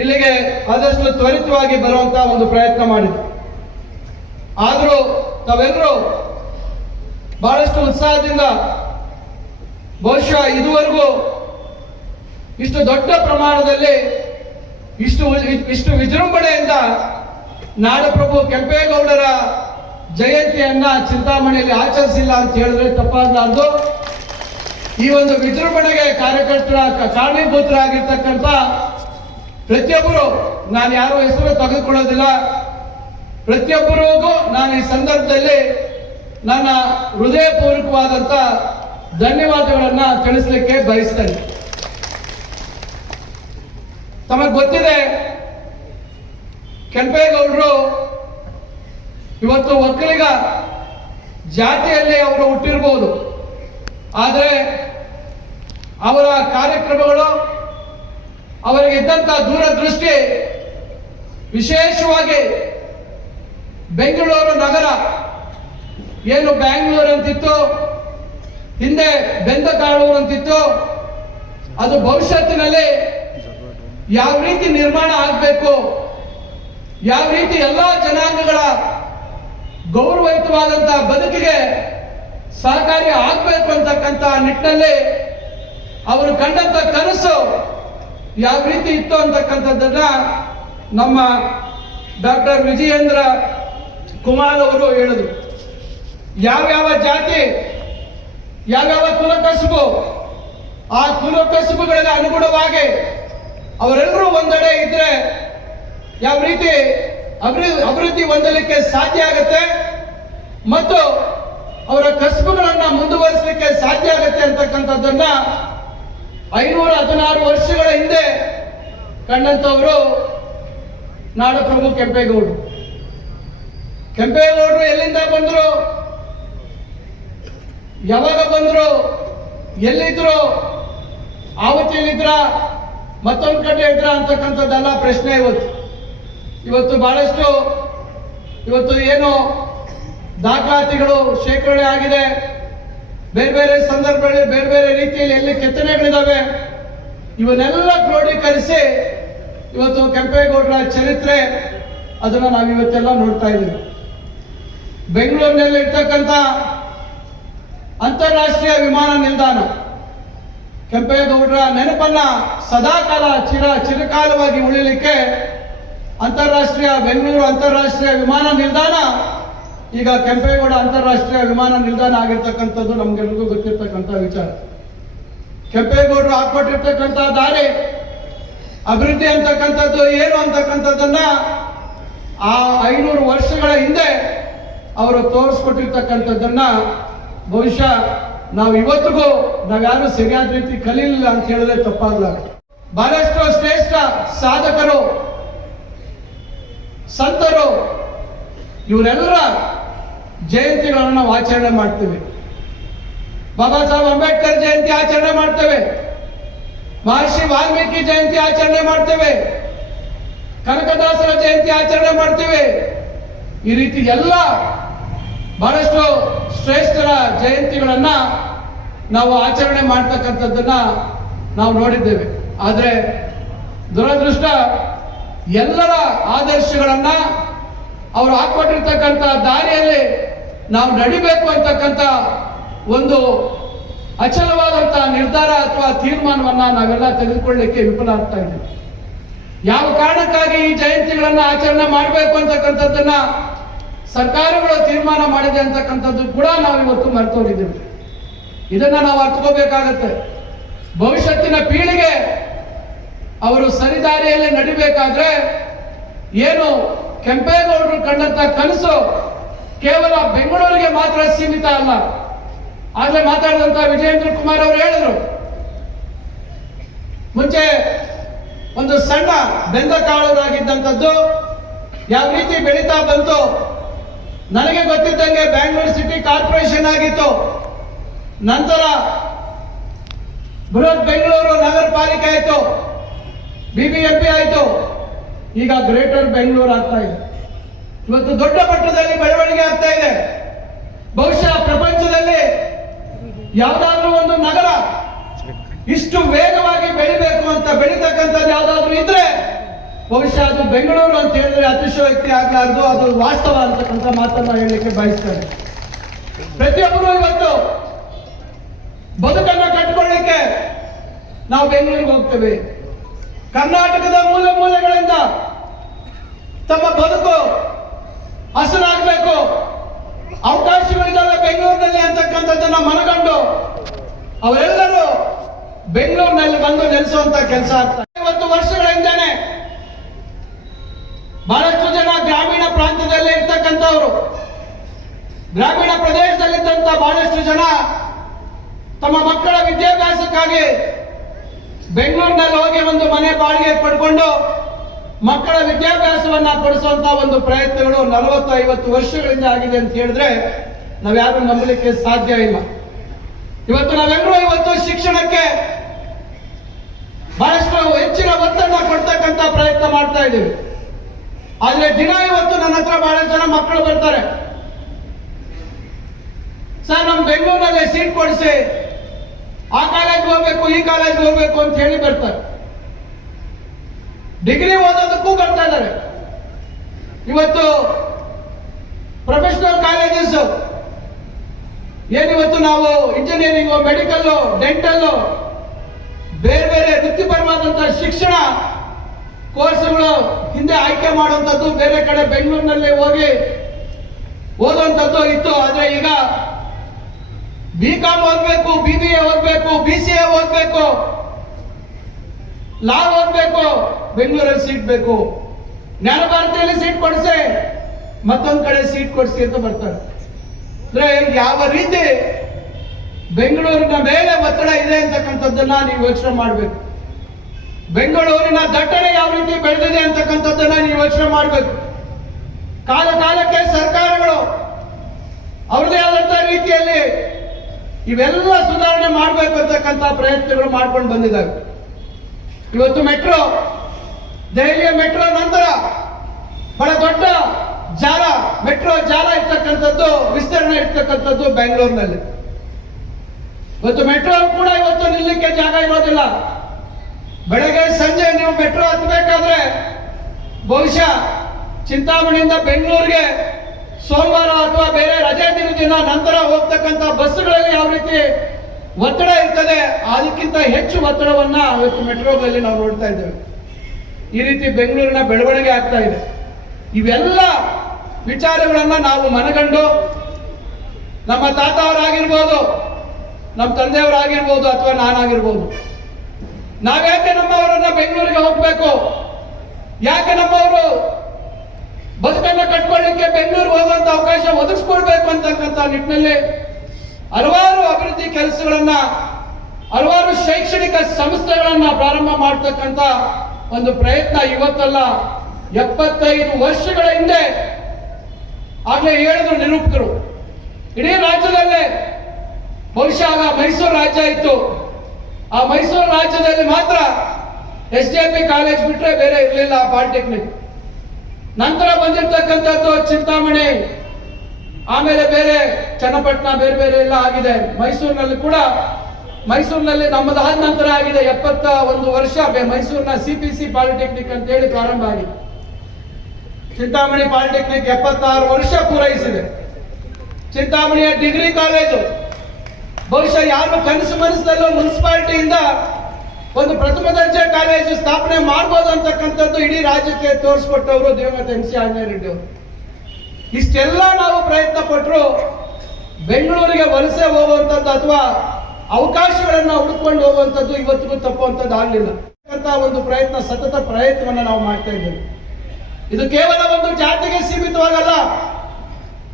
ಇಲ್ಲಿಗೆ ಆದಷ್ಟು ತ್ವರಿತವಾಗಿ ಬರುವಂತ ಒಂದು ಪ್ರಯತ್ನ ಮಾಡಿದ್ರು ಆದರೂ ತಾವೆಲ್ಲರೂ ಬಹಳಷ್ಟು ಉತ್ಸಾಹದಿಂದ ಬಹುಶಃ ಇದುವರೆಗೂ ಇಷ್ಟು ದೊಡ್ಡ ಪ್ರಮಾಣದಲ್ಲಿ ಇಷ್ಟು ಇಷ್ಟು ವಿಜೃಂಭಣೆಯಿಂದ ನಾಡಪ್ರಭು ಕೆಂಪೇಗೌಡರ ಜಯಂತಿಯನ್ನ ಚಿಂತಾಮಣಿಯಲ್ಲಿ ಆಚರಿಸಿಲ್ಲ ಅಂತ ಹೇಳಿದ್ರೆ ತಪ್ಪಾಗಲಾರ್ದು ಈ ಒಂದು ವಿಜೃಂಭಣೆಗೆ ಕಾರ್ಯಕರ್ತರ ಕಾರಣೀಭೂತರಾಗಿರ್ತಕ್ಕಂಥ ಪ್ರತಿಯೊಬ್ಬರು ನಾನು ಯಾರೋ ಹೆಸರು ತೆಗೆದುಕೊಳ್ಳೋದಿಲ್ಲ ಪ್ರತಿಯೊಬ್ಬರಿಗೂ ನಾನು ಈ ಸಂದರ್ಭದಲ್ಲಿ ನನ್ನ ಹೃದಯಪೂರ್ವಕವಾದಂಥ ಧನ್ಯವಾದಗಳನ್ನ ತಿಳಿಸಲಿಕ್ಕೆ ಬಯಸ್ತೇನೆ ತಮಗೆ ಗೊತ್ತಿದೆ ಕೆಂಪೇಗೌಡರು ಇವತ್ತು ಒಕ್ಕಲಿಗ ಜಾತಿಯಲ್ಲಿ ಅವರು ಹುಟ್ಟಿರ್ಬೋದು ಆದರೆ ಅವರ ಕಾರ್ಯಕ್ರಮಗಳು ಅವರಿಗೆ ಇದ್ದಂತ ದೂರದೃಷ್ಟಿ ವಿಶೇಷವಾಗಿ ಬೆಂಗಳೂರು ನಗರ ಏನು ಬ್ಯಾಂಗ್ಳೂರ್ ಅಂತಿತ್ತು ಹಿಂದೆ ಬೆಂದಕಾಳೂರು ಅಂತಿತ್ತು ಅದು ಭವಿಷ್ಯತ್ತಿನಲ್ಲಿ ಯಾವ ರೀತಿ ನಿರ್ಮಾಣ ಆಗಬೇಕು ಯಾವ ರೀತಿ ಎಲ್ಲ ಜನಾಂಗಗಳ ಗೌರವಯುತವಾದಂತಹ ಬದುಕಿಗೆ ಸಹಕಾರಿ ಆಗಬೇಕು ಅಂತಕ್ಕಂಥ ನಿಟ್ಟಿನಲ್ಲಿ ಅವರು ಕಂಡಂತ ಕನಸು ಯಾವ ರೀತಿ ಇತ್ತು ಅಂತಕ್ಕಂಥದ್ದನ್ನ ನಮ್ಮ ಡಾಕ್ಟರ್ ವಿಜಯೇಂದ್ರ ಕುಮಾರ್ ಅವರು ಹೇಳಿದ್ರು ಯಾವ್ಯಾವ ಜಾತಿ ಯಾವ್ಯಾವ ಕುಲ ಕಸುಬು ಆ ಕುಲ ಕಸುಬುಗಳಿಗೆ ಅನುಗುಣವಾಗಿ ಅವರೆಲ್ಲರೂ ಒಂದೆಡೆ ಇದ್ರೆ ಯಾವ ರೀತಿ ಅಭಿ ಅಭಿವೃದ್ಧಿ ಹೊಂದಲಿಕ್ಕೆ ಸಾಧ್ಯ ಆಗುತ್ತೆ ಮತ್ತು ಅವರ ಕಸುಬುಗಳನ್ನ ಮುಂದುವರಿಸಲಿಕ್ಕೆ ಸಾಧ್ಯ ಆಗುತ್ತೆ ಅಂತಕ್ಕಂಥದ್ದನ್ನ ಐನೂರ ಹದಿನಾರು ವರ್ಷಗಳ ಹಿಂದೆ ಕಂಡಂಥವರು ನಾಡು ಪ್ರಭು ಕೆಂಪೇಗೌಡರು ಕೆಂಪೇಗೌಡರು ಎಲ್ಲಿಂದ ಬಂದರು ಯಾವಾಗ ಬಂದ್ರು ಎಲ್ಲಿದ್ರು ಆವತ್ತಿಯಲ್ಲಿದ್ರ ಮತ್ತೊಂದು ಕಡೆ ಇದ್ರ ಅಂತಕ್ಕಂಥದ್ದೆಲ್ಲ ಪ್ರಶ್ನೆ ಇವತ್ತು ಇವತ್ತು ಬಹಳಷ್ಟು ಇವತ್ತು ಏನು ದಾಖಲಾತಿಗಳು ಶೇಖರಣೆ ಆಗಿದೆ ಬೇರೆ ಬೇರೆ ಸಂದರ್ಭಗಳಲ್ಲಿ ಬೇರೆ ಬೇರೆ ರೀತಿಯಲ್ಲಿ ಎಲ್ಲಿ ಕೆತ್ತನೆಗಳಿದ್ದಾವೆ ಇವನ್ನೆಲ್ಲ ಕ್ರೋಢೀಕರಿಸಿ ಇವತ್ತು ಕೆಂಪೇಗೌಡರ ಚರಿತ್ರೆ ಅದನ್ನು ನಾವಿವತ್ತೆಲ್ಲ ನೋಡ್ತಾ ಇದ್ದೀವಿ ಬೆಂಗಳೂರಿನಲ್ಲಿ ಇರ್ತಕ್ಕಂಥ ಅಂತಾರಾಷ್ಟ್ರೀಯ ವಿಮಾನ ನಿಲ್ದಾಣ ಕೆಂಪೇಗೌಡರ ನೆನಪನ್ನ ಸದಾಕಾಲ ಚಿರ ಚಿರಕಾಲವಾಗಿ ಉಳಿಲಿಕ್ಕೆ ಅಂತಾರಾಷ್ಟ್ರೀಯ ಬೆಂಗಳೂರು ಅಂತಾರಾಷ್ಟ್ರೀಯ ವಿಮಾನ ನಿಲ್ದಾಣ ಈಗ ಕೆಂಪೇಗೌಡ ಅಂತಾರಾಷ್ಟ್ರೀಯ ವಿಮಾನ ನಿಲ್ದಾಣ ಆಗಿರ್ತಕ್ಕಂಥದ್ದು ನಮ್ಗೆಲ್ರಿಗೂ ಗೊತ್ತಿರ್ತಕ್ಕಂಥ ವಿಚಾರ ಕೆಂಪೇಗೌಡರು ಹಾಕೊಟ್ಟಿರ್ತಕ್ಕಂಥ ದಾರಿ ಅಭಿವೃದ್ಧಿ ಅಂತಕ್ಕಂಥದ್ದು ಏನು ಅಂತಕ್ಕಂಥದ್ದನ್ನ ಆ ಐನೂರು ವರ್ಷಗಳ ಹಿಂದೆ ಅವರು ತೋರಿಸ್ಕೊಟ್ಟಿರ್ತಕ್ಕಂಥದ್ದನ್ನ ಬಹುಶಃ ನಾವು ಇವತ್ತಿಗೂ ನಾವ್ಯಾರು ಸರಿಯಾದ ರೀತಿ ಕಲೀಲಿಲ್ಲ ಅಂತ ಹೇಳಿದ್ರೆ ತಪ್ಪಾಗಲ್ಲ ಬಹಳಷ್ಟು ಶ್ರೇಷ್ಠ ಸಾಧಕರು ಸಂತರು ಇವರೆಲ್ಲರ ಜಯಂತಿಗಳನ್ನು ನಾವು ಆಚರಣೆ ಮಾಡ್ತೇವೆ ಬಾಬಾ ಸಾಹೇಬ್ ಅಂಬೇಡ್ಕರ್ ಜಯಂತಿ ಆಚರಣೆ ಮಾಡ್ತೇವೆ ಮಹರ್ಷಿ ವಾಲ್ಮೀಕಿ ಜಯಂತಿ ಆಚರಣೆ ಮಾಡ್ತೇವೆ ಕನಕದಾಸರ ಜಯಂತಿ ಆಚರಣೆ ಮಾಡ್ತೇವೆ ಈ ರೀತಿ ಎಲ್ಲ ಬಹಳಷ್ಟು ಶ್ರೇಷ್ಠರ ಜಯಂತಿಗಳನ್ನ ನಾವು ಆಚರಣೆ ಮಾಡ್ತಕ್ಕಂಥದ್ದನ್ನ ನಾವು ನೋಡಿದ್ದೇವೆ ಆದರೆ ದುರದೃಷ್ಟ ಎಲ್ಲರ ಆದರ್ಶಗಳನ್ನ ಅವರು ಹಾಕೊಂಡಿರ್ತಕ್ಕಂಥ ದಾರಿಯಲ್ಲಿ ನಾವು ನಡಿಬೇಕು ಅಂತಕ್ಕಂಥ ಒಂದು ಅಚಲವಾದಂತಹ ನಿರ್ಧಾರ ಅಥವಾ ತೀರ್ಮಾನವನ್ನ ನಾವೆಲ್ಲ ತೆಗೆದುಕೊಳ್ಳಲಿಕ್ಕೆ ವಿಫಲ ಆಗ್ತಾ ಇದ್ದೀವಿ ಯಾವ ಕಾರಣಕ್ಕಾಗಿ ಈ ಜಯಂತಿಗಳನ್ನ ಆಚರಣೆ ಮಾಡಬೇಕು ಅಂತಕ್ಕಂಥದ್ದನ್ನ ಸರ್ಕಾರಗಳು ತೀರ್ಮಾನ ಮಾಡಿದೆ ಅಂತಕ್ಕಂಥದ್ದು ಕೂಡ ನಾವು ಇವತ್ತು ಮರ್ತೋಗಿದ್ದೀವಿ ಇದನ್ನ ನಾವು ಅರ್ಥಕೋಬೇಕಾಗತ್ತೆ ಭವಿಷ್ಯತ್ತಿನ ಪೀಳಿಗೆ ಅವರು ಸರಿದಾರಿಯಲ್ಲಿ ನಡಿಬೇಕಾದ್ರೆ ಏನು ಕೆಂಪೇಗೌಡರು ಕಂಡಂತ ಕನಸು ಕೇವಲ ಬೆಂಗಳೂರಿಗೆ ಮಾತ್ರ ಸೀಮಿತ ಅಲ್ಲ ಆದರೆ ಮಾತಾಡಿದಂತ ವಿಜಯೇಂದ್ರ ಕುಮಾರ್ ಅವರು ಹೇಳಿದ್ರು ಮುಂಚೆ ಒಂದು ಸಣ್ಣ ಬೆಂದ ಕಾಳೂರಾಗಿದ್ದಂಥದ್ದು ಯಾವ ರೀತಿ ಬೆಳೀತಾ ಬಂತು ನನಗೆ ಗೊತ್ತಿದ್ದಂಗೆ ಬ್ಯಾಂಗ್ಳೂರು ಸಿಟಿ ಕಾರ್ಪೊರೇಷನ್ ಆಗಿತ್ತು ನಂತರ ಬೃಹತ್ ಬೆಂಗಳೂರು ನಗರ ಪಾಲಿಕೆ ಆಯಿತು ಬಿಬಿಎಂಪಿ ಆಯಿತು ಈಗ ಗ್ರೇಟರ್ ಬೆಂಗಳೂರು ಆಗ್ತಾ ಇದೆ ಇವತ್ತು ದೊಡ್ಡ ಮಟ್ಟದಲ್ಲಿ ಬೆಳವಣಿಗೆ ಆಗ್ತಾ ಇದೆ ಬಹುಶಃ ಪ್ರಪಂಚದಲ್ಲಿ ಯಾವ್ದಾದ್ರೂ ಒಂದು ನಗರ ಇಷ್ಟು ವೇಗವಾಗಿ ಬೆಳಿಬೇಕು ಅಂತ ಬೆಳಿತಕ್ಕಂಥದ್ದು ಯಾವ್ದಾದ್ರು ಇದ್ರೆ ಬಹುಶಃ ಅದು ಬೆಂಗಳೂರು ಅಂತ ಹೇಳಿದ್ರೆ ಅತಿಶಯೋಕ್ತಿ ಆಗಲಾರ್ದು ಅದು ವಾಸ್ತವ ಅಂತಕ್ಕಂಥ ಮಾತನ್ನ ಹೇಳಲಿಕ್ಕೆ ಬಯಸ್ತಾರೆ ಪ್ರತಿಯೊಬ್ಬರು ಇವತ್ತು ಬದುಕನ್ನು ಕಟ್ಕೊಳ್ಳಿಕ್ಕೆ ನಾವು ಬೆಂಗಳೂರಿಗೆ ಹೋಗ್ತೇವೆ ಕರ್ನಾಟಕದ ಮೂಲ ಮೂಲೆಗಳಿಂದ ತಮ್ಮ ಬದುಕು ಹಸನಾಗಬೇಕು ಅವಕಾಶಗಳಿದ್ದಾವೆ ಬೆಂಗಳೂರಿನಲ್ಲಿ ಅಂತಕ್ಕಂಥದ್ದನ್ನ ಮನಗಂಡು ಅವರೆಲ್ಲರೂ ಬೆಂಗಳೂರಿನಲ್ಲಿ ಬಂದು ನೆಲೆಸುವಂತ ಕೆಲಸ ಐವತ್ತು ವರ್ಷಗಳ ಹಿಂದೆನೆ ಬಹಳಷ್ಟು ಜನ ಗ್ರಾಮೀಣ ಪ್ರಾಂತ್ಯದಲ್ಲಿ ಇರ್ತಕ್ಕಂಥವ್ರು ಗ್ರಾಮೀಣ ಪ್ರದೇಶದಲ್ಲಿದ್ದಂತ ಬಹಳಷ್ಟು ಜನ ತಮ್ಮ ಮಕ್ಕಳ ವಿದ್ಯಾಭ್ಯಾಸಕ್ಕಾಗಿ ಬೆಂಗಳೂರಿನಲ್ಲಿ ಹೋಗಿ ಒಂದು ಮನೆ ಬಾಡಿಗೆ ಪಡ್ಕೊಂಡು ಮಕ್ಕಳ ವಿದ್ಯಾಭ್ಯಾಸವನ್ನ ಪಡಿಸುವಂತ ಒಂದು ಪ್ರಯತ್ನಗಳು ನಲವತ್ತು ಐವತ್ತು ವರ್ಷಗಳಿಂದ ಆಗಿದೆ ಅಂತ ಹೇಳಿದ್ರೆ ನಾವ್ಯಾರು ನಂಬಲಿಕ್ಕೆ ಸಾಧ್ಯ ಇಲ್ಲ ಇವತ್ತು ನಾವೆಲ್ಲರೂ ಇವತ್ತು ಶಿಕ್ಷಣಕ್ಕೆ ಬಹಳಷ್ಟು ಹೆಚ್ಚಿನ ಒತ್ತಡ ಕೊಡ್ತಕ್ಕಂತ ಪ್ರಯತ್ನ ಮಾಡ್ತಾ ಇದ್ದೀವಿ ಆದ್ರೆ ದಿನ ಇವತ್ತು ನನ್ನ ಹತ್ರ ಬಹಳ ಜನ ಮಕ್ಕಳು ಬರ್ತಾರೆ ಸರ್ ನಮ್ ಬೆಂಗಳೂರಲ್ಲಿ ಸೀಟ್ ಕೊಡಿಸಿ ಆ ಕಾಲೇಜ್ ಹೋಗ್ಬೇಕು ಈ ಕಾಲೇಜ್ ಹೋಗ್ಬೇಕು ಅಂತ ಹೇಳಿ ಬರ್ತಾರೆ ಡಿಗ್ರಿ ಓದೋದಕ್ಕೂ ಬರ್ತಾ ಇದ್ದಾರೆ ಇವತ್ತು ಪ್ರೊಫೆಷನಲ್ ಕಾಲೇಜಸ್ ಏನಿವತ್ತು ನಾವು ಇಂಜಿನಿಯರಿಂಗು ಮೆಡಿಕಲ್ಲು ಡೆಂಟಲ್ಲು ಬೇರೆ ಬೇರೆ ವೃತ್ತಿಪರವಾದಂತಹ ಶಿಕ್ಷಣ ಕೋರ್ಸ್ಗಳು ಹಿಂದೆ ಆಯ್ಕೆ ಮಾಡುವಂಥದ್ದು ಬೇರೆ ಕಡೆ ಬೆಂಗಳೂರಿನಲ್ಲಿ ಹೋಗಿ ಓದುವಂಥದ್ದು ಇತ್ತು ಆದರೆ ಈಗ ಬಿ ಕಾಮ್ ಓದಬೇಕು ಬಿ ಬಿ ಎ ಓದ್ಬೇಕು ಬಿ ಸಿ ಎ ಓದಬೇಕು ಲಾಲ್ ಹೋಗ್ಬೇಕು ಬೆಂಗಳೂರಲ್ಲಿ ಸೀಟ್ ಬೇಕು ಜ್ಞಾನ ಭಾರತಿಯಲ್ಲಿ ಸೀಟ್ ಕೊಡಿಸಿ ಮತ್ತೊಂದು ಕಡೆ ಸೀಟ್ ಕೊಡಿಸಿ ಅಂತ ಬರ್ತಾರೆ ಅಂದ್ರೆ ಯಾವ ರೀತಿ ಬೆಂಗಳೂರಿನ ಮೇಲೆ ಒತ್ತಡ ಇದೆ ಅಂತಕ್ಕಂಥದ್ದನ್ನ ನೀವು ಯೋಚನೆ ಮಾಡಬೇಕು ಬೆಂಗಳೂರಿನ ದಟ್ಟಣೆ ಯಾವ ರೀತಿ ಬೆಳೆದಿದೆ ಅಂತಕ್ಕಂಥದ್ದನ್ನ ನೀವು ಯೋಚನೆ ಮಾಡಬೇಕು ಕಾಲ ಕಾಲಕ್ಕೆ ಸರ್ಕಾರಗಳು ಅವ್ರದೇ ಆದಂತ ರೀತಿಯಲ್ಲಿ ಇವೆಲ್ಲ ಸುಧಾರಣೆ ಮಾಡಬೇಕು ಅಂತಕ್ಕಂಥ ಪ್ರಯತ್ನಗಳು ಮಾಡ್ಕೊಂಡು ಬಂದಿದ್ದಾವೆ ಇವತ್ತು ಮೆಟ್ರೋ ದೆಹಲಿಯ ಮೆಟ್ರೋ ನಂತರ ಬಹಳ ದೊಡ್ಡ ಜಾಲ ಮೆಟ್ರೋ ಜಾಲ ಇರ್ತಕ್ಕಂಥದ್ದು ವಿಸ್ತರಣೆ ಇರ್ತಕ್ಕಂಥದ್ದು ಬೆಂಗಳೂರಿನಲ್ಲಿ ಇವತ್ತು ಮೆಟ್ರೋ ಕೂಡ ಇವತ್ತು ನಿಲ್ಲಕ್ಕೆ ಜಾಗ ಇರೋದಿಲ್ಲ ಬೆಳಗ್ಗೆ ಸಂಜೆ ನೀವು ಮೆಟ್ರೋ ಹತ್ತಬೇಕಾದ್ರೆ ಬಹುಶಃ ಚಿಂತಾಮಣಿಯಿಂದ ಬೆಂಗಳೂರಿಗೆ ಸೋಮವಾರ ಅಥವಾ ಬೇರೆ ರಜೆ ದಿನ ನಂತರ ಹೋಗ್ತಕ್ಕಂಥ ಬಸ್ಗಳಲ್ಲಿ ಯಾವ ರೀತಿ ಒತ್ತಡ ಇರ್ತದೆ ಅದಕ್ಕಿಂತ ಹೆಚ್ಚು ಒತ್ತಡವನ್ನ ಇವತ್ತು ಮೆಟ್ರೋಗಳಲ್ಲಿ ನಾವು ನೋಡ್ತಾ ಇದ್ದೇವೆ ಈ ರೀತಿ ಬೆಂಗಳೂರಿನ ಬೆಳವಣಿಗೆ ಆಗ್ತಾ ಇದೆ ಇವೆಲ್ಲ ವಿಚಾರಗಳನ್ನ ನಾವು ಮನಗಂಡು ನಮ್ಮ ತಾತ ಅವರಾಗಿರ್ಬೋದು ನಮ್ಮ ತಂದೆಯವರಾಗಿರ್ಬೋದು ಅಥವಾ ನಾನಾಗಿರ್ಬೋದು ನಾವ್ಯಾಕೆ ನಮ್ಮವರನ್ನ ಬೆಂಗಳೂರಿಗೆ ಹೋಗ್ಬೇಕು ಯಾಕೆ ನಮ್ಮವರು ಬದುಕನ್ನು ಕಟ್ಕೊಳ್ಳಿಕ್ಕೆ ಬೆಂಗಳೂರು ಹೋಗುವಂತ ಅವಕಾಶ ಒದಗಿಸ್ಕೊಡ್ಬೇಕು ಅಂತಕ್ಕಂಥ ನಿಟ್ಟಿನಲ್ಲಿ ಹಲವಾರು ಅಭಿವೃದ್ಧಿ ಕೆಲಸಗಳನ್ನ ಹಲವಾರು ಶೈಕ್ಷಣಿಕ ಸಂಸ್ಥೆಗಳನ್ನ ಪ್ರಾರಂಭ ಮಾಡತಕ್ಕಂತ ಒಂದು ಪ್ರಯತ್ನ ಇವತ್ತಲ್ಲ ಎಪ್ಪತ್ತೈದು ವರ್ಷಗಳ ಹಿಂದೆ ಆಗ್ಲೇ ಹೇಳಿದ್ರು ನಿರೂಪಕರು ಇಡೀ ರಾಜ್ಯದಲ್ಲೇ ಬಹುಶಃ ಮೈಸೂರು ರಾಜ್ಯ ಇತ್ತು ಆ ಮೈಸೂರು ರಾಜ್ಯದಲ್ಲಿ ಮಾತ್ರ ಎಸ್ ಡಿ ಪಿ ಕಾಲೇಜ್ ಬಿಟ್ರೆ ಬೇರೆ ಇರಲಿಲ್ಲ ಪಾಲಿಟೆಕ್ನಿಕ್ ನಂತರ ಬಂದಿರತಕ್ಕಂಥದ್ದು ಚಿಂತಾಮಣಿ ಆಮೇಲೆ ಬೇರೆ ಚನ್ನಪಟ್ಟಣ ಬೇರೆ ಬೇರೆ ಎಲ್ಲ ಆಗಿದೆ ಮೈಸೂರಿನಲ್ಲಿ ಕೂಡ ಮೈಸೂರಿನಲ್ಲಿ ನಮ್ಮದಾದ ನಂತರ ಆಗಿದೆ ಎಪ್ಪತ್ತ ಒಂದು ವರ್ಷ ಮೈಸೂರಿನ ಸಿ ಪಿ ಸಿ ಪಾಲಿಟೆಕ್ನಿಕ್ ಅಂತ ಹೇಳಿ ಪ್ರಾರಂಭ ಆಗಿದೆ ಚಿಂತಾಮಣಿ ಪಾಲಿಟೆಕ್ನಿಕ್ ಎಪ್ಪತ್ತಾರು ವರ್ಷ ಪೂರೈಸಿದೆ ಚಿಂತಾಮಣಿಯ ಡಿಗ್ರಿ ಕಾಲೇಜು ಬಹುಶಃ ಯಾರು ಕನಸು ಮನಸ್ಸಲ್ಲೂ ಮುನ್ಸಿಪಾಲಿಟಿಯಿಂದ ಒಂದು ಪ್ರಥಮ ದರ್ಜೆ ಕಾಲೇಜು ಸ್ಥಾಪನೆ ಮಾಡಬಹುದು ಅಂತಕ್ಕಂಥದ್ದು ಇಡೀ ರಾಜ್ಯಕ್ಕೆ ತೋರಿಸ್ಕೊಟ್ಟವರು ದಿವಂಗತ ಎಂ ಸಿ ಆಂಜನೇಯ ರೆಡ್ಡಿ ಅವರು ಇಷ್ಟೆಲ್ಲ ನಾವು ಪ್ರಯತ್ನ ಪಟ್ಟರು ಬೆಂಗಳೂರಿಗೆ ವಲಸೆ ಹೋಗುವಂಥದ್ದು ಅಥವಾ ಅವಕಾಶಗಳನ್ನು ಹುಡುಕೊಂಡು ಹೋಗುವಂಥದ್ದು ಇವತ್ತಿಗೂ ತಪ್ಪುವಂಥದ್ದು ಆಗಲಿಲ್ಲ ಅಂತ ಒಂದು ಪ್ರಯತ್ನ ಸತತ ಪ್ರಯತ್ನವನ್ನು ನಾವು ಮಾಡ್ತಾ ಇದ್ದೇವೆ ಇದು ಕೇವಲ ಒಂದು ಜಾತಿಗೆ ಸೀಮಿತವಾಗಲ್ಲ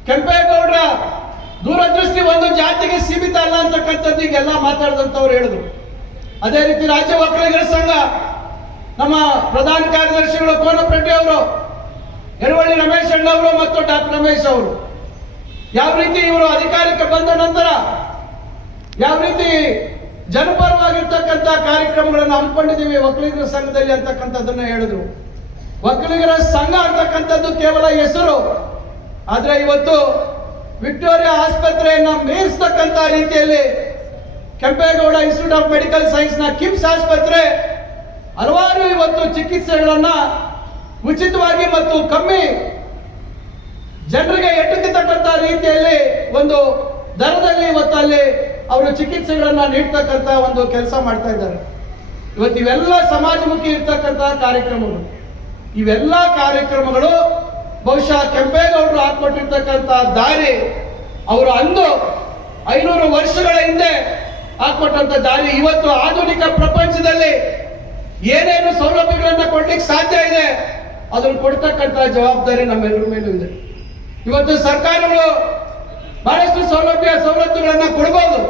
ಕೆಂಪೇಗೌಡರ ದೂರದೃಷ್ಟಿ ಒಂದು ಜಾತಿಗೆ ಸೀಮಿತ ಅಲ್ಲ ಅಂತಕ್ಕಂಥದ್ದು ಈಗೆಲ್ಲ ಮಾತಾಡಿದಂಥವ್ರು ಹೇಳಿದ್ರು ಅದೇ ರೀತಿ ರಾಜ್ಯ ಒಕ್ಕಲಿಗರ ಸಂಘ ನಮ್ಮ ಪ್ರಧಾನ ಕಾರ್ಯದರ್ಶಿಗಳು ಕೋನಪ್ರೆಡ್ಡಿ ಅವರು ಯಡವಳ್ಳಿ ರಮೇಶ್ ಅವರು ಮತ್ತು ಡಾಕ್ಟರ್ ರಮೇಶ್ ಅವರು ಯಾವ ರೀತಿ ಇವರು ಅಧಿಕಾರಕ್ಕೆ ಬಂದ ನಂತರ ಯಾವ ರೀತಿ ಜನಪರವಾಗಿರ್ತಕ್ಕಂಥ ಕಾರ್ಯಕ್ರಮಗಳನ್ನು ಹಮ್ಮಿಕೊಂಡಿದ್ದೀವಿ ಒಕ್ಕಲಿಗರ ಸಂಘದಲ್ಲಿ ಅಂತಕ್ಕಂಥದ್ದನ್ನ ಹೇಳಿದ್ರು ಒಕ್ಕಲಿಗರ ಸಂಘ ಅಂತಕ್ಕಂಥದ್ದು ಕೇವಲ ಹೆಸರು ಆದರೆ ಇವತ್ತು ವಿಕ್ಟೋರಿಯಾ ಆಸ್ಪತ್ರೆಯನ್ನ ಮೀರಿಸ್ತಕ್ಕಂಥ ರೀತಿಯಲ್ಲಿ ಕೆಂಪೇಗೌಡ ಇನ್ಸ್ಟಿಟ್ಯೂಟ್ ಆಫ್ ಮೆಡಿಕಲ್ ಸೈನ್ಸ್ನ ಕಿಮ್ಸ್ ಆಸ್ಪತ್ರೆ ಹಲವಾರು ಇವತ್ತು ಚಿಕಿತ್ಸೆಗಳನ್ನ ಉಚಿತವಾಗಿ ಮತ್ತು ಕಮ್ಮಿ ಜನರಿಗೆ ತಕ್ಕಂತ ರೀತಿಯಲ್ಲಿ ಒಂದು ದರದಲ್ಲಿ ಇವತ್ತು ಅಲ್ಲಿ ಅವರು ಚಿಕಿತ್ಸೆಗಳನ್ನ ನೀಡ್ತಕ್ಕಂಥ ಒಂದು ಕೆಲಸ ಮಾಡ್ತಾ ಇದ್ದಾರೆ ಇವತ್ತು ಇವೆಲ್ಲ ಸಮಾಜಮುಖಿ ಇರ್ತಕ್ಕಂತಹ ಕಾರ್ಯಕ್ರಮಗಳು ಇವೆಲ್ಲ ಕಾರ್ಯಕ್ರಮಗಳು ಬಹುಶಃ ಕೆಂಪೇಗೌಡರು ಹಾಕ್ಕೊಟ್ಟಿರ್ತಕ್ಕಂಥ ದಾರಿ ಅವರು ಅಂದು ಐನೂರು ವರ್ಷಗಳ ಹಿಂದೆ ಹಾಕೊಟ್ಟಂತ ದಾರಿ ಇವತ್ತು ಆಧುನಿಕ ಪ್ರಪಂಚದಲ್ಲಿ ಏನೇನು ಸೌಲಭ್ಯಗಳನ್ನ ಕೊಡ್ಲಿಕ್ಕೆ ಸಾಧ್ಯ ಇದೆ ಅದನ್ನು ಕೊಡ್ತಕ್ಕಂತಹ ಜವಾಬ್ದಾರಿ ನಮ್ಮೆಲ್ಲರ ಮೇಲೂ ಇದೆ ಇವತ್ತು ಸರ್ಕಾರಗಳು ಬಹಳಷ್ಟು ಸೌಲಭ್ಯ ಸವಲತ್ತುಗಳನ್ನ ಕೊಡಬಹುದು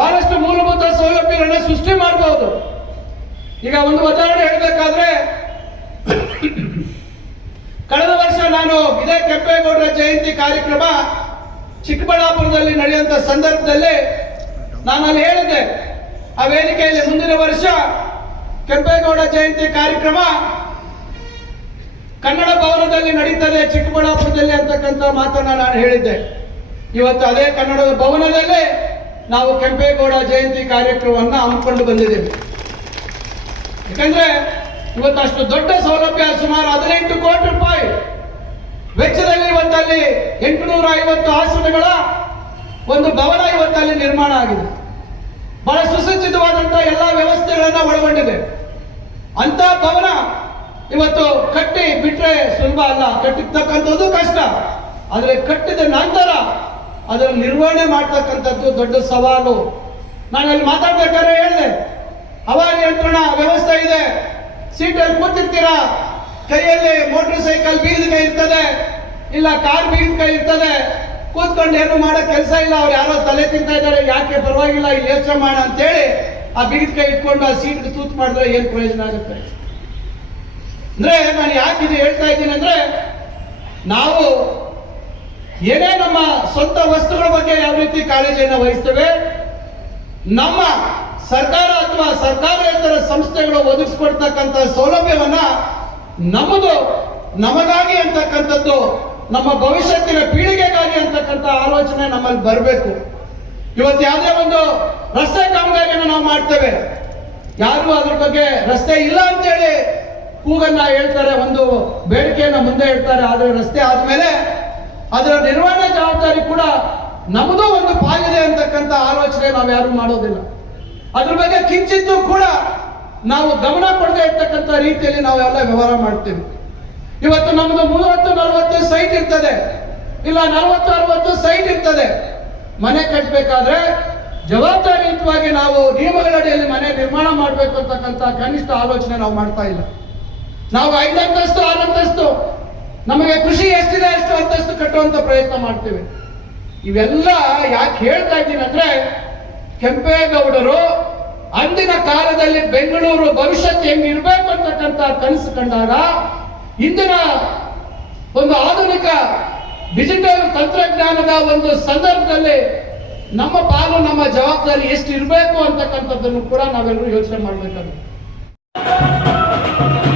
ಬಹಳಷ್ಟು ಮೂಲಭೂತ ಸೌಲಭ್ಯಗಳನ್ನ ಸೃಷ್ಟಿ ಮಾಡಬಹುದು ಈಗ ಒಂದು ಉದಾಹರಣೆ ಹೇಳಬೇಕಾದ್ರೆ ಕಳೆದ ವರ್ಷ ನಾನು ಇದೇ ಕೆಂಪೇಗೌಡರ ಜಯಂತಿ ಕಾರ್ಯಕ್ರಮ ಚಿಕ್ಕಬಳ್ಳಾಪುರದಲ್ಲಿ ನಡೆಯುವಂತ ಸಂದರ್ಭದಲ್ಲಿ ನಾನು ಅಲ್ಲಿ ಹೇಳಿದೆ ಆ ವೇದಿಕೆಯಲ್ಲಿ ಮುಂದಿನ ವರ್ಷ ಕೆಂಪೇಗೌಡ ಜಯಂತಿ ಕಾರ್ಯಕ್ರಮ ಕನ್ನಡ ಭವನದಲ್ಲಿ ನಡೀತದೆ ಚಿಕ್ಕಬಳ್ಳಾಪುರದಲ್ಲಿ ಅಂತಕ್ಕಂಥ ಮಾತನ್ನ ನಾನು ಹೇಳಿದ್ದೆ ಇವತ್ತು ಅದೇ ಕನ್ನಡ ಭವನದಲ್ಲೇ ನಾವು ಕೆಂಪೇಗೌಡ ಜಯಂತಿ ಕಾರ್ಯಕ್ರಮವನ್ನು ಹಮ್ಮಿಕೊಂಡು ಬಂದಿದ್ದೇವೆ ಯಾಕಂದ್ರೆ ಇವತ್ತು ಅಷ್ಟು ದೊಡ್ಡ ಸೌಲಭ್ಯ ಸುಮಾರು ಹದಿನೆಂಟು ಕೋಟಿ ರೂಪಾಯಿ ವೆಚ್ಚದಲ್ಲಿ ಇವತ್ತಲ್ಲಿ ಎಂಟುನೂರ ಐವತ್ತು ಆಸನಗಳ ಒಂದು ಭವನ ಇವತ್ತಲ್ಲಿ ನಿರ್ಮಾಣ ಆಗಿದೆ ಬಹಳ ಸುಸಜ್ಜಿತವಾದಂತಹ ಎಲ್ಲ ವ್ಯವಸ್ಥೆಗಳನ್ನು ಒಳಗೊಂಡಿದೆ ಅಂತ ಭವನ ಇವತ್ತು ಕಟ್ಟಿ ಬಿಟ್ರೆ ಸುಲಭ ಅಲ್ಲ ಕಟ್ಟಿರ್ತಕ್ಕಂಥದ್ದು ಕಷ್ಟ ಆದರೆ ಕಟ್ಟಿದ ನಂತರ ಅದರ ನಿರ್ವಹಣೆ ಮಾಡ್ತಕ್ಕಂಥದ್ದು ದೊಡ್ಡ ಸವಾಲು ನಾನು ಅಲ್ಲಿ ಮಾತಾಡ್ಬೇಕಾದ್ರೆ ಹೇಳಿದೆ ಹವಾಯಿ ನಿಯಂತ್ರಣ ವ್ಯವಸ್ಥೆ ಇದೆ ಸೀಟಲ್ಲಿ ಕೂತಿರ್ತೀರಾ ಕೈಯಲ್ಲಿ ಮೋಟರ್ ಸೈಕಲ್ ಬೀದ ಕೈ ಇರ್ತದೆ ಇಲ್ಲ ಕಾರ್ ಬೀದ ಕೈ ಇರ್ತದೆ ಕೂತ್ಕೊಂಡು ಏನು ಮಾಡೋ ಕೆಲಸ ಇಲ್ಲ ಅವ್ರು ಯಾರೋ ತಲೆ ತಿಂತ ಇದ್ದಾರೆ ಯಾಕೆ ಪರವಾಗಿಲ್ಲ ಯೋಚನೆ ಮಾಡ ಅಂತೇಳಿ ಆ ಬೀದ ಕೈ ಇಟ್ಕೊಂಡು ಆ ಸೀಟ್ ತೂತು ಮಾಡಿದ್ರೆ ಏನು ಪ್ರಯೋಜನ ಆಗುತ್ತೆ ಅಂದ್ರೆ ನಾನು ಯಾಕೆ ಇದು ಹೇಳ್ತಾ ಇದ್ದೀನಿ ಅಂದ್ರೆ ನಾವು ಏನೇ ನಮ್ಮ ಸ್ವಂತ ವಸ್ತುಗಳ ಬಗ್ಗೆ ಯಾವ ರೀತಿ ಕಾಳಜಿಯನ್ನು ವಹಿಸ್ತೇವೆ ನಮ್ಮ ಸರ್ಕಾರ ಅಥವಾ ಸರ್ಕಾರೇತರ ಸಂಸ್ಥೆಗಳು ಒದಗಿಸ್ಕೊಡ್ತಕ್ಕಂಥ ಸೌಲಭ್ಯವನ್ನ ನಮ್ಮದು ನಮಗಾಗಿ ಅಂತಕ್ಕಂಥದ್ದು ನಮ್ಮ ಭವಿಷ್ಯತ್ತಿನ ಪೀಳಿಗೆಗಾಗಿ ಅಂತಕ್ಕಂಥ ಆಲೋಚನೆ ನಮ್ಮಲ್ಲಿ ಬರಬೇಕು ಇವತ್ತು ಯಾವುದೇ ಒಂದು ರಸ್ತೆ ಕಾಮಗಾರಿಯನ್ನು ನಾವು ಮಾಡ್ತೇವೆ ಯಾರು ಅದ್ರ ಬಗ್ಗೆ ರಸ್ತೆ ಇಲ್ಲ ಅಂತೇಳಿ ಕೂಗನ್ನ ಹೇಳ್ತಾರೆ ಒಂದು ಬೇಡಿಕೆಯನ್ನ ಮುಂದೆ ಹೇಳ್ತಾರೆ ಆದರೆ ರಸ್ತೆ ಆದಮೇಲೆ ಅದರ ನಿರ್ವಹಣೆ ಜವಾಬ್ದಾರಿ ಕೂಡ ನಮ್ದು ಒಂದು ಪಾಲಿದೆ ಅಂತಕ್ಕಂಥ ಆಲೋಚನೆ ನಾವು ಯಾರು ಮಾಡೋದಿಲ್ಲ ಅದ್ರ ಬಗ್ಗೆ ಕಿಂಚಿತ್ತು ಕೂಡ ನಾವು ಗಮನ ಕೊಡದೆ ಇರ್ತಕ್ಕಂಥ ರೀತಿಯಲ್ಲಿ ಎಲ್ಲ ವ್ಯವಹಾರ ಮಾಡ್ತೇವೆ ಇವತ್ತು ನಮ್ದು ಮೂವತ್ತು ನಲವತ್ತು ಸೈಟ್ ಇರ್ತದೆ ಇಲ್ಲ ನಲವತ್ತು ಅರವತ್ತು ಸೈಟ್ ಇರ್ತದೆ ಮನೆ ಕಟ್ಟಬೇಕಾದ್ರೆ ಜವಾಬ್ದಾರಿಯುತವಾಗಿ ನಾವು ನಿಯಮಗಳಡಿಯಲ್ಲಿ ಮನೆ ನಿರ್ಮಾಣ ಮಾಡಬೇಕು ಅಂತಕ್ಕಂಥ ಕನಿಷ್ಠ ಆಲೋಚನೆ ನಾವು ಮಾಡ್ತಾ ಇಲ್ಲ ನಾವು ಐದು ಅಂತಸ್ತು ಆರು ಅಂತಸ್ತು ನಮಗೆ ಕೃಷಿ ಎಷ್ಟಿದೆ ಅಷ್ಟು ಅಂತಸ್ತು ಕಟ್ಟುವಂತ ಪ್ರಯತ್ನ ಮಾಡ್ತೇವೆ ಇವೆಲ್ಲ ಯಾಕೆ ಹೇಳ್ತಾ ಇದ್ದೀನಿ ಅಂದ್ರೆ ಕೆಂಪೇಗೌಡರು ಅಂದಿನ ಕಾಲದಲ್ಲಿ ಬೆಂಗಳೂರು ಭವಿಷ್ಯತ್ ಹೆಂಗಿರ್ಬೇಕು ಅಂತಕ್ಕಂಥ ಕನಸು ಕಂಡಾಗ ಇಂದಿನ ಒಂದು ಆಧುನಿಕ ಡಿಜಿಟಲ್ ತಂತ್ರಜ್ಞಾನದ ಒಂದು ಸಂದರ್ಭದಲ್ಲಿ ನಮ್ಮ ಪಾಲು ನಮ್ಮ ಜವಾಬ್ದಾರಿ ಎಷ್ಟು ಇರಬೇಕು ಅಂತಕ್ಕಂಥದ್ದನ್ನು ಕೂಡ ನಾವೆಲ್ಲರೂ ಯೋಚನೆ ಮಾಡಬೇಕಾಗುತ್ತೆ